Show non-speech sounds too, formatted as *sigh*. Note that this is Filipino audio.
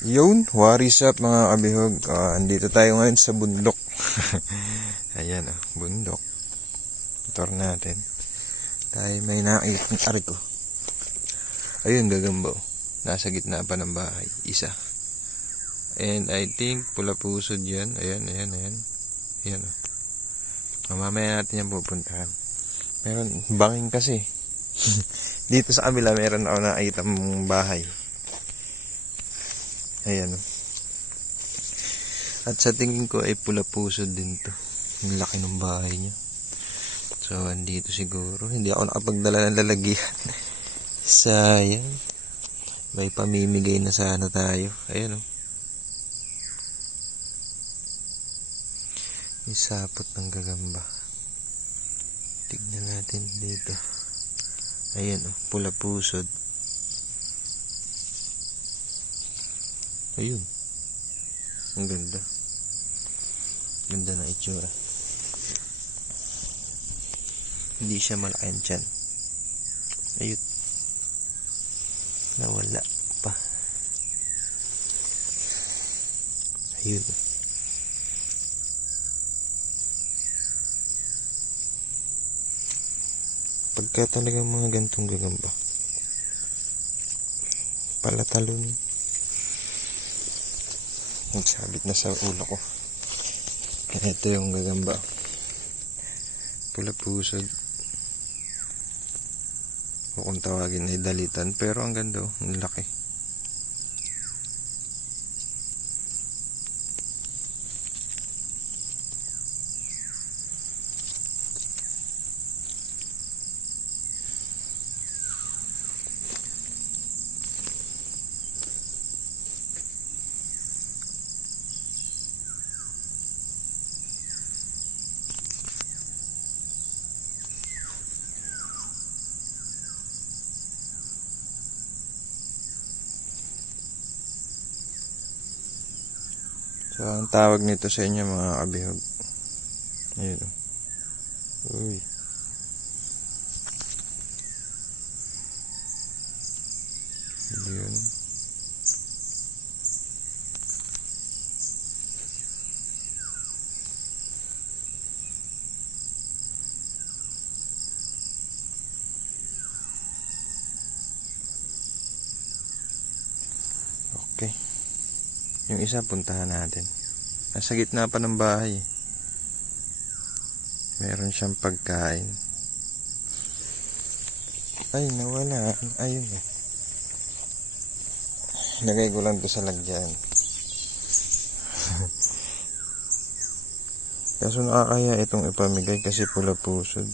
Yun, what is up mga kabihog? Ah, andito tayo ngayon sa bundok. *laughs* Ayan oh, bundok. Motor natin. Tayo may nakikita ari ko. Ayun, gagambo. Nasa gitna pa ng bahay. Isa. And I think pula pusod yan. Ayan, ayan, ayan. Ayan oh. Ah, Mamaya natin yan pupuntahan. Meron, banging kasi. *laughs* Dito sa kabila meron ako nakita mong bahay. Ayan. oh. At sa tingin ko ay pula puso din to. Ang laki ng bahay niya. So, andito siguro. Hindi ako nakapagdala ng lalagyan. *laughs* Sayang. May pamimigay na sana tayo. Ayan oh. May sapot ng gagamba. Tignan natin dito. Ayan oh. Pula pusod. Ayun. Ang ganda. Ganda ng itsura. Hindi siya malaki ang tiyan. Ayun. Nawala pa. Ayun. Pagka talagang mga gantong gagamba. Palatalon. Nagsabit na sa ulo ko. Kaya ito yung gagamba. Pula pusod. O kung tawagin ay dalitan. Pero ang ganda oh. Ang laki. So, ang tawag nito sa inyo mga kabihog. Ayun oh. Uy. Yun. Yung isa puntahan natin. Nasa gitna pa ng bahay. Meron siyang pagkain. Ay, nawala. Ayun eh. Lagay ko lang to sa lagyan. *laughs* Kaso nakakaya itong ipamigay kasi pula pusod.